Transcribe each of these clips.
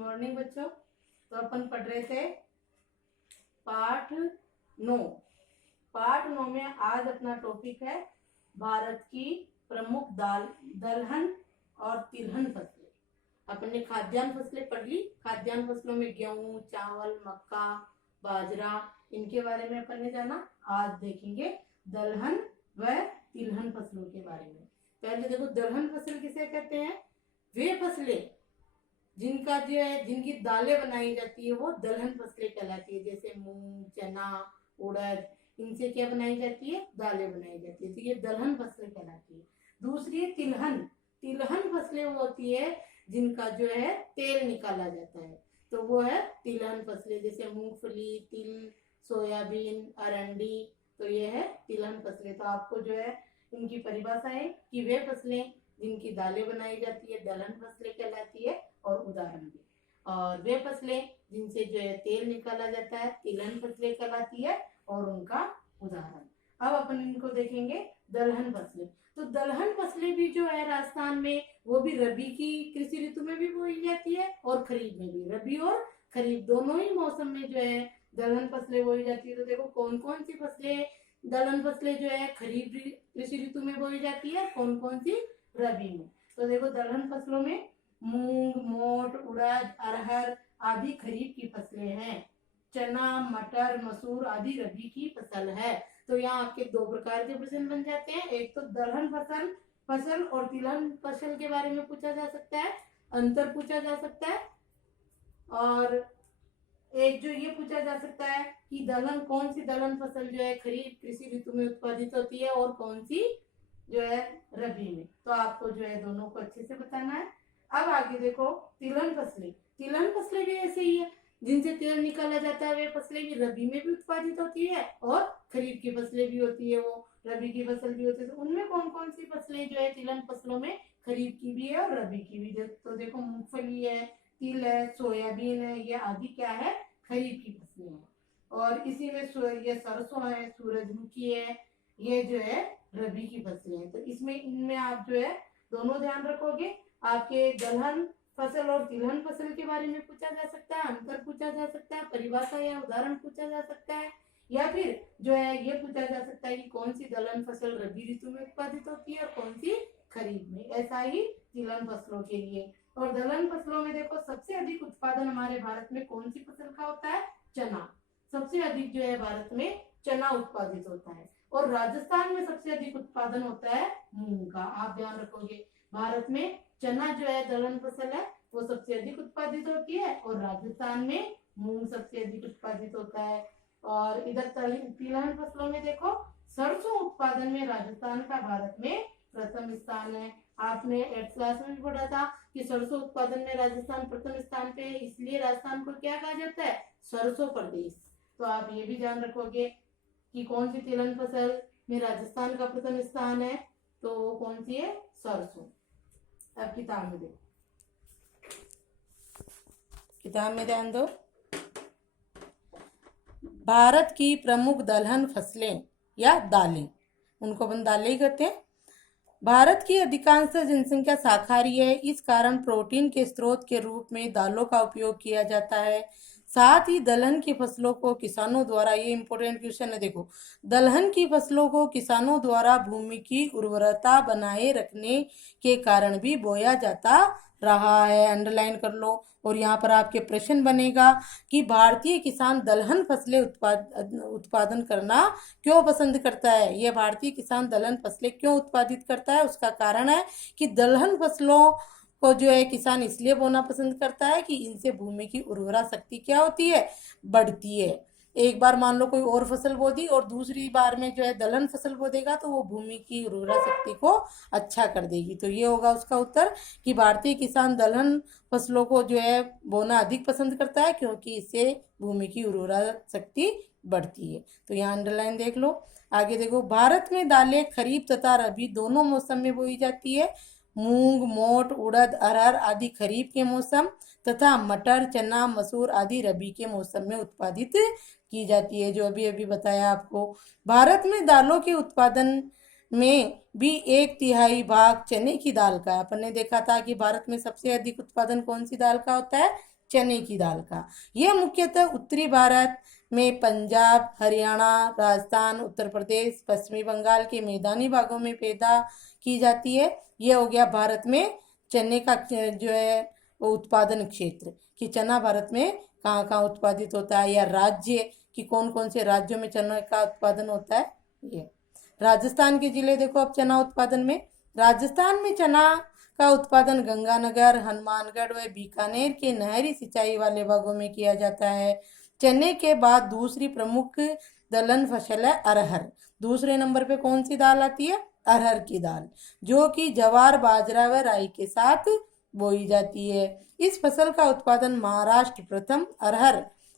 Morning बच्चों। तो अपन पढ़ रहे थे पाठ 9। पाठ 9 में आज अपना टॉपिक है भारत की प्रमुख दलहन और तिलहन फसलें। अपन ने खाद्यान्न फसलें पढ़ ली। खाद्यान्न फसलों में गेहूं, चावल, मक्का, बाजरा, इनके बारे में अपन ने जाना। आज देखेंगे दलहन व तिलहन फसलों के बारे में। पहले देखो, दलहन फसल किसे कहते हैं? वे फसलें जिनका जो है जिनकी दालें बनाई जाती है वो दलहन फसलें कहलाती है। जैसे मूंग, चना, उड़द, इनसे क्या बनाई जाती है? दालें बनाई जाती है। तो ये दलहन फसलें कहलाती है। दूसरी है तिलहन। तिलहन फसलें वो होती है जिनका जो है तेल निकाला जाता है, तो वो है तिलहन फसलें। जैसे मूंगफली, तिल, सोयाबीन, अरंडी, तो ये है तिलहन फसलें। तो आपको जो है इनकी परिभाषा है कि वे फसलें जिनकी दालें बनाई जाती है दलहन फसलें कहलाती है, और उदाहरण भी। और वे फसलें जिनसे जो है तेल निकाला जाता है तिलहन फसलें कहलाती है, और उनका उदाहरण। अब अपन इनको देखेंगे दलहन फसलें। तो दलहन फसलें भी जो है राजस्थान में, वो भी रबी की कृषि ऋतु में भी बोई जाती है और खरीफ में भी। रबी और खरीफ दोनों ही मौसम में जो है दलहन फसलें बोई जाती है। तो देखो कौन कौन सी फसलें, दलहन फसलें जो है खरीफ कृषि ऋतु में बोई जाती है, कौन कौन सी रबी में। तो देखो दलहन फसलों में मूंग, मोट, उड़द, अरहर आदि खरीफ की फसलें हैं। चना, मटर, मसूर आदि रबी की फसल है। तो यहाँ आपके दो प्रकार के प्रश्न बन जाते हैं। एक तो दलहन फसल और तिलहन फसल के बारे में पूछा जा सकता है, अंतर पूछा जा सकता है। और एक जो ये पूछा जा सकता है कि दलहन, कौन सी दलहन फसल जो है खरीफ कृषि ऋतु में उत्पादित होती है और कौन सी जो है रबी में। तो आपको जो है दोनों को अच्छे से बताना है। अब आगे देखो तिलहन फसलें। तिलहन फसलें भी ऐसे ही है, जिनसे तेल निकाला जाता है। वे फसलें भी रबी में भी उत्पादित होती है और खरीफ की फसलें भी होती है, वो रबी की फसल भी होती है। तो उनमें कौन कौन सी फसलें जो है तिलहन फसलों में, खरीफ की भी है और रबी की भी। तो देखो मूंगफली है, तिल है, सोयाबीन है, ये आदि क्या है? खरीफ की फसलें हैं। और इसी में ये सरसों है, सूरजमुखी है, ये जो है रबी की फसलें हैं। तो इसमें इनमें आप जो है दोनों ध्यान रखोगे। आपके दलहन फसल और तिलहन फसल के बारे में पूछा जा सकता है, अंतर पूछा जा सकता है, परिभाषा या उदाहरण पूछा जा सकता है, या फिर जो है ये पूछा जा सकता है कि कौन सी दलहन फसल रबी ऋतु में उत्पादित होती है और कौन सी खरीफ में। ऐसा ही तिलहन फसलों के लिए। और दलहन फसलों में देखो सबसे अधिक उत्पादन हमारे भारत में कौन सी फसल का होता है? चना। सबसे अधिक जो है भारत में चना उत्पादित होता है। और राजस्थान में सबसे अधिक उत्पादन होता है मूंग का। आप ध्यान रखोगे, भारत में चना जो है दलहन फसल है, वो सबसे अधिक उत्पादित होती है, और राजस्थान में मूंग सबसे अधिक उत्पादित होता है। और इधर तिलहन फसलों में देखो सरसों उत्पादन में राजस्थान का भारत में प्रथम स्थान है। आपने 8th क्लास में भी पढ़ा था कि सरसों उत्पादन में राजस्थान प्रथम स्थान पे है, इसलिए राजस्थान को क्या कहा जाता है? सरसों प्रदेश। तो आप ये भी ध्यान रखोगे कि कौन सी तिलहन फसल में राजस्थान का प्रथम स्थान है, तो वो कौन सी है? सरसों। अब किताब में देखो, किताब में ध्यान दो। भारत की प्रमुख दलहन फसलें या दालें, उनको अपन दालें ही कहते हैं। भारत की अधिकांश जनसंख्या शाकाहारी है, इस कारण प्रोटीन के स्रोत के रूप में दालों का उपयोग किया जाता है। साथ ही दलहन की फसलों को किसानों द्वारा, ये इंपॉर्टेंट क्वेश्चन है देखो, दलहन की फसलों को किसानों द्वारा भूमि की उर्वरता बनाए रखने के कारण भी बोया जाता रहा है। अंडरलाइन कर लो। और यहाँ पर आपके प्रश्न बनेगा कि भारतीय किसान दलहन फसलें उत्पादन करना क्यों पसंद करता है? यह भारतीय किसान दलहन फसलें क्यों उत्पादित करता है? उसका कारण है कि दलहन फसलों को जो है किसान इसलिए बोना पसंद करता है कि इनसे भूमि की उर्वरा शक्ति क्या होती है? बढ़ती है। एक बार मान लो कोई और फसल बो दी और दूसरी बार में जो है दलहन फसल बो देगा, तो वो भूमि की उर्वरा शक्ति को अच्छा कर देगी। तो ये होगा उसका उत्तर कि भारतीय किसान दलहन फसलों को जो है बोना अधिक पसंद करता है, क्योंकि इससे भूमि की उर्वरा शक्ति बढ़ती है। तो यहाँ अंडरलाइन देख लो। आगे देखो, भारत में दालें खरीफ तथा रबी दोनों मौसम में बोई जाती है। मूंग, मोट, उड़द, अरहर आदि खरीफ के मौसम तथा मटर, चना, मसूर आदि रबी के मौसम में उत्पादित की जाती है, जो अभी अभी बताया आपको। भारत में दालों के उत्पादन में भी 1/3 भाग चने की दाल का है। अपन ने देखा था कि भारत में सबसे अधिक उत्पादन कौन सी दाल का होता है? चने की दाल का। यह मुख्यतः उत्तरी भारत में पंजाब, हरियाणा, राजस्थान, उत्तर प्रदेश, पश्चिमी बंगाल के मैदानी भागों में पैदा की जाती है। यह हो गया भारत में चने का जो है वो उत्पादन क्षेत्र, कि चना भारत में कहाँ कहाँ उत्पादित होता है, या राज्य कि कौन कौन से राज्यों में चना का उत्पादन होता है। ये राजस्थान के जिले देखो अब चना उत्पादन में। राजस्थान में चना का उत्पादन गंगानगर, हनुमानगढ़ व बीकानेर के नहरी सिंचाई वाले भागों में किया जाता है। चने के बाद दूसरी प्रमुख दलहन फसल है अरहर। दूसरे नंबर पे कौन सी दाल आती है? अरहर की दाल, जो कि जवार, बाजरा व राई के साथ बोई जाती है। इस फसल का उत्पादन महाराष्ट्र प्रथम।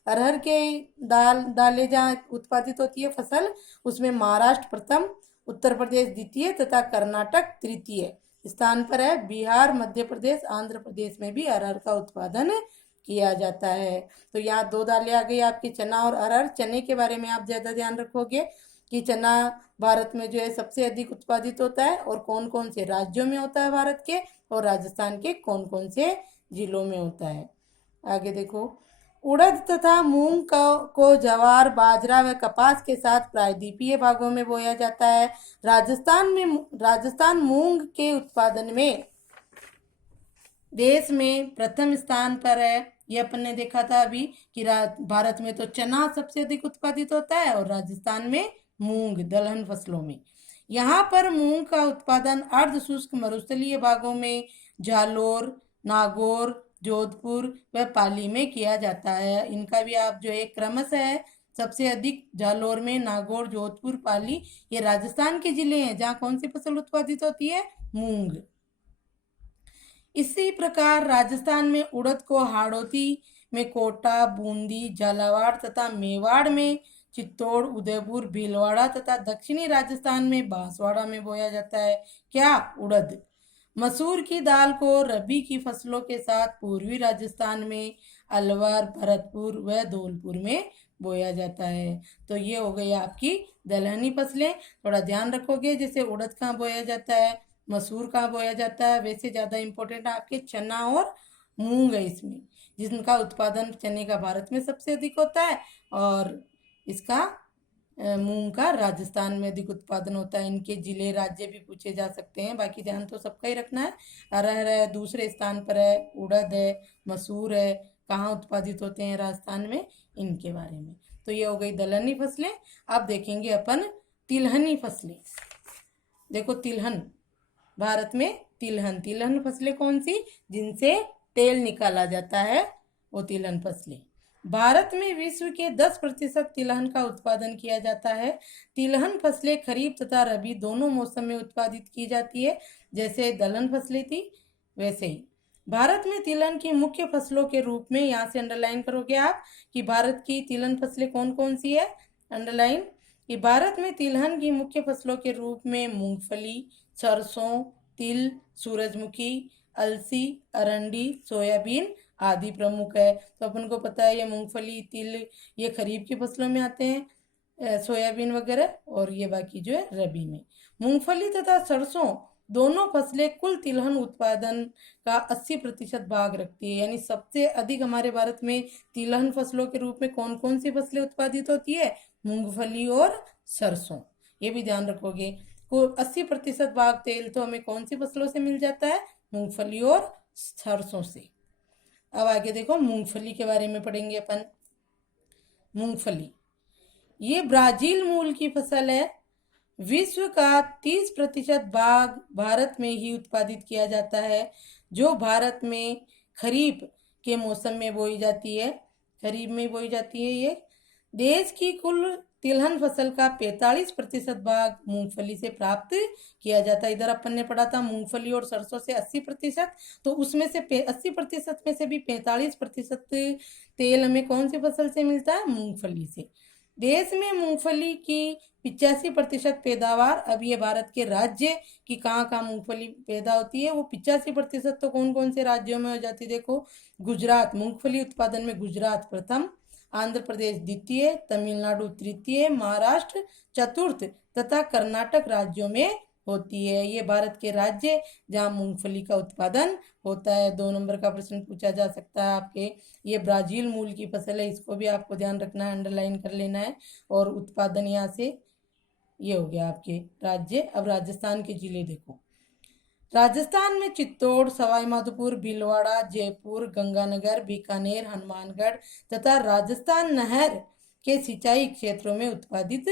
अरहर के दालें जहाँ उत्पादित होती है फसल, उसमें महाराष्ट्र प्रथम, उत्तर प्रदेश द्वितीय तथा कर्नाटक तृतीय स्थान पर है। बिहार, मध्य प्रदेश, आंध्र प्रदेश में भी अरहर का उत्पादन किया जाता है। तो यहाँ दो दालें आ गई आपकी, चना और अरहर। चने के बारे में आप ज्यादा ध्यान रखोगे कि चना भारत में जो है सबसे अधिक उत्पादित होता है और कौन कौन से राज्यों में होता है भारत के, और राजस्थान के कौन कौन से जिलों में होता है। आगे देखो, उड़द तथा मूंग को जवार, बाजरा व कपास के साथ प्रायद्वीपीय भागों में बोया जाता है। राजस्थान मूंग के उत्पादन में देश में प्रथम स्थान पर है। ये अपन ने देखा था अभी कि भारत में तो चना सबसे अधिक उत्पादित होता है और राजस्थान में मूंग दलहन फसलों में। यहाँ पर मूंग का उत्पादन अर्ध शुष्क मरुस्थलीय भागों में जालोर, नागौर, जोधपुर व पाली में किया जाता है। इनका भी आप जो एक क्रमश है, सबसे अधिक जालोर में, नागौर, जोधपुर, पाली, ये राजस्थान के जिले हैं जहाँ कौन सी फसल उत्पादित होती है? मूंग। इसी प्रकार राजस्थान में उड़द को हाड़ौती में कोटा, बूंदी, झालावाड़ तथा मेवाड़ में चित्तौड़, उदयपुर, भीलवाड़ा तथा दक्षिणी राजस्थान में बांसवाड़ा में बोया जाता है। क्या? उड़द। मसूर की दाल को रबी की फसलों के साथ पूर्वी राजस्थान में अलवर, भरतपुर व धौलपुर में बोया जाता है। तो ये हो गई आपकी दलहनी फसलें। थोड़ा ध्यान रखोगे, जैसे उड़द कहाँ बोया जाता है, मसूर कहाँ बोया जाता है, वैसे ज़्यादा इम्पोर्टेंट आपके चना और मूंग है इसमें, जिनका उत्पादन चने का भारत में सबसे अधिक होता है और इसका मूंग का राजस्थान में अधिक उत्पादन होता है। इनके जिले, राज्य भी पूछे जा सकते हैं, बाकी ध्यान तो सबका ही रखना है। अरहर है दूसरे स्थान पर है, उड़द है, मसूर है, कहाँ उत्पादित होते हैं राजस्थान में, इनके बारे में। तो ये हो गई दलहनी फसलें। अब देखेंगे अपन तिलहनी फसलें। देखो तिलहन, भारत में तिलहन फसलें कौन सी? जिनसे तेल निकाला जाता है, वो तिलहन फसलें। भारत में विश्व के 10% तिलहन का उत्पादन किया जाता है। तिलहन फसलें खरीफ तथा रबी दोनों मौसम में उत्पादित की जाती है। जैसे दलहन फसलें थी वैसे ही भारत में तिलहन की मुख्य फसलों के रूप में, यहाँ से अंडरलाइन करोगे आप कि भारत की तिलहन फसलें कौन कौन सी है। अंडरलाइन कि भारत में तिलहन की मुख्य फसलों के रूप में मूंगफली, सरसों, तिल, सूरजमुखी, अलसी, अरंडी, सोयाबीन आदि प्रमुख है। तो अपन को पता है ये मूंगफली, तिल ये खरीफ की फसलों में आते हैं, सोयाबीन वगैरह, और ये बाकी जो है रबी में। मूंगफली तथा सरसों दोनों फसलें कुल तिलहन उत्पादन का 80% भाग रखती है। यानी सबसे अधिक हमारे भारत में तिलहन फसलों के रूप में कौन कौन सी फसलें उत्पादित होती है? मूंगफली और सरसों। ये भी ध्यान रखोगे। को 80% भाग तेल तो हमें कौन सी फसलों से मिल जाता है? मूंगफली और सरसों से। अब आगे देखो, मूंगफली के बारे में पढ़ेंगे अपन। मूंगफली ये ब्राजील मूल की फसल है। विश्व का 30% भाग भारत में ही उत्पादित किया जाता है, जो भारत में खरीफ के मौसम में बोई जाती है। खरीफ में बोई जाती है ये। देश की कुल तिलहन फसल का 45% भाग मूंगफली से प्राप्त किया जाता है। इधर अपन ने पढ़ा था मूंगफली और सरसों से 80%, तो उसमें से 80% में से भी 45% तेल हमें कौन सी फसल से मिलता है? मूंगफली से। देश में मूंगफली की 85% पैदावार, अब ये भारत के राज्य की कहाँ कहाँ मूंगफली पैदा होती है, वो 85% तो कौन कौन से राज्यों में हो जाती है? देखो, गुजरात, मूंगफली उत्पादन में गुजरात प्रथम, आंध्र प्रदेश द्वितीय, तमिलनाडु तृतीय, महाराष्ट्र चतुर्थ तथा कर्नाटक राज्यों में होती है। ये भारत के राज्य जहाँ मूंगफली का उत्पादन होता है। 2 नंबर का प्रश्न पूछा जा सकता है आपके। ये ब्राजील मूल की फसल है, इसको भी आपको ध्यान रखना है, अंडरलाइन कर लेना है। और उत्पादन यहाँ से ये हो गया आपके राज्य। अब राजस्थान के जिले देखो। राजस्थान में चित्तौड़, सवाईमाधोपुर, भीलवाड़ा, जयपुर, गंगानगर, बीकानेर, हनुमानगढ़ तथा राजस्थान नहर के सिंचाई क्षेत्रों में उत्पादित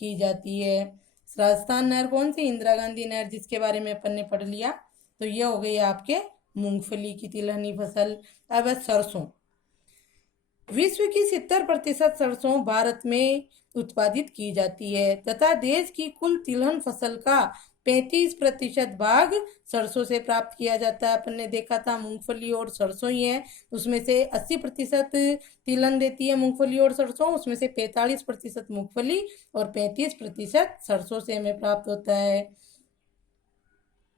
की जाती है। राजस्थान नहर कौन सी? इंदिरा गांधी नहर, जिसके बारे में अपन ने पढ़ लिया। तो ये हो गई आपके मूंगफली की तिलहनी फसल। अब है सरसों। विश्व की 70% सरसों भारत में उत्पादित की जाती है तथा देश की कुल तिलहन फसल का 35% भाग सरसों से प्राप्त किया जाता है। अपन ने देखा था मूंगफली और सरसों ही है, उसमें से 80% तिलहन देती है मूंगफली और सरसों, उसमें से 45% मूंगफली और 35% सरसों से हमें प्राप्त होता है।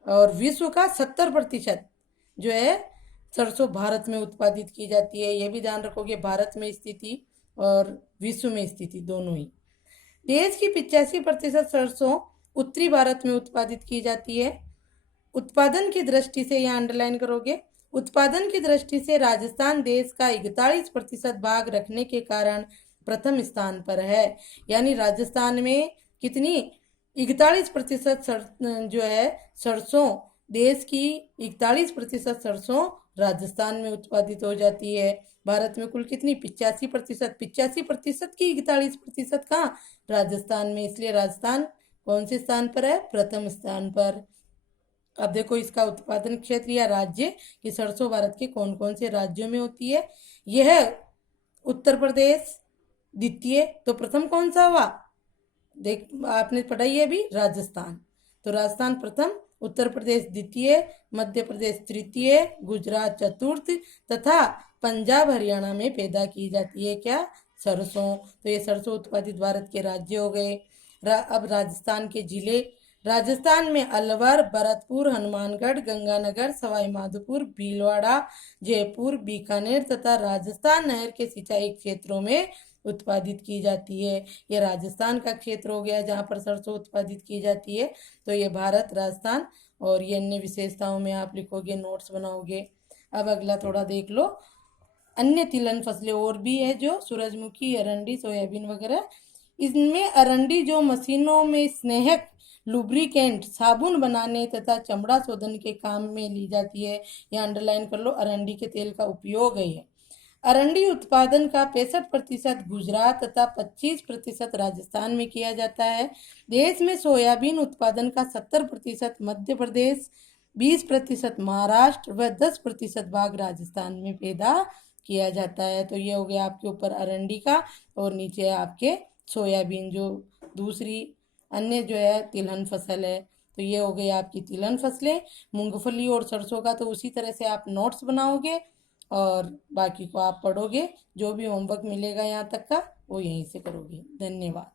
और विश्व का 70% जो है सरसों भारत में उत्पादित की जाती है। ये भी ध्यान रखोगे, भारत में स्थिति और विश्व में स्थिति दोनों ही। देश की 85% सरसों उत्तरी भारत में उत्पादित की जाती है। उत्पादन की दृष्टि से यहाँ अंडरलाइन करोगे, उत्पादन की दृष्टि से राजस्थान देश का 41% भाग रखने के कारण प्रथम स्थान पर है। यानी राजस्थान में कितनी? 41% जो है सरसों, देश की 41% सरसों राजस्थान में उत्पादित हो जाती है। भारत में कुल कितनी? 85%। 85% की 41% कहाँ? राजस्थान में। इसलिए राजस्थान कौन से स्थान पर है? प्रथम स्थान पर। अब देखो इसका उत्पादन क्षेत्र या राज्य कि सरसों भारत के कौन कौन से राज्यों में होती है। यह उत्तर प्रदेश द्वितीय, तो प्रथम कौन सा हुआ? देख आपने पढ़ाई है अभी, राजस्थान। तो राजस्थान प्रथम, उत्तर प्रदेश द्वितीय, मध्य प्रदेश तृतीय, गुजरात चतुर्थ तथा पंजाब हरियाणा में पैदा की जाती है क्या? सरसों। तो ये सरसों उत्पादित भारत के राज्य हो गए। अब राजस्थान के जिले। राजस्थान में अलवर, भरतपुर, हनुमानगढ़, गंगानगर, सवाईमाधोपुर, भीलवाड़ा, जयपुर, बीकानेर तथा राजस्थान नहर के सिंचाई क्षेत्रों में उत्पादित की जाती है। ये राजस्थान का क्षेत्र हो गया जहाँ पर सरसों उत्पादित की जाती है। तो ये भारत, राजस्थान और ये अन्य विशेषताओं में आप लिखोगे, नोट्स बनाओगे। अब अगला थोड़ा देख लो। अन्य तिलहन फसलें और भी है जो सूरजमुखी, अरंडी, सोयाबीन वगैरह। इनमें अरंडी जो मशीनों में स्नेहक, लुब्रिकेंट, साबुन बनाने तथा चमड़ा शोधन के काम में ली जाती है। यह अंडरलाइन कर लो, अरंडी के तेल का उपयोग है। अरंडी उत्पादन का 65% गुजरात तथा 25% राजस्थान में किया जाता है। देश में सोयाबीन उत्पादन का 70% मध्य प्रदेश, 20% महाराष्ट्र व 10% भाग राजस्थान में पैदा किया जाता है। तो ये हो गया आपके ऊपर अरंडी का, और नीचे आपके सोयाबीन जो दूसरी अन्य जो है तिलहन फसल है। तो ये हो गई आपकी तिलहन फसलें। मूंगफली और सरसों का तो उसी तरह से आप नोट्स बनाओगे और बाकी को आप पढ़ोगे। जो भी होमवर्क मिलेगा यहाँ तक का वो यहीं से करोगे। धन्यवाद।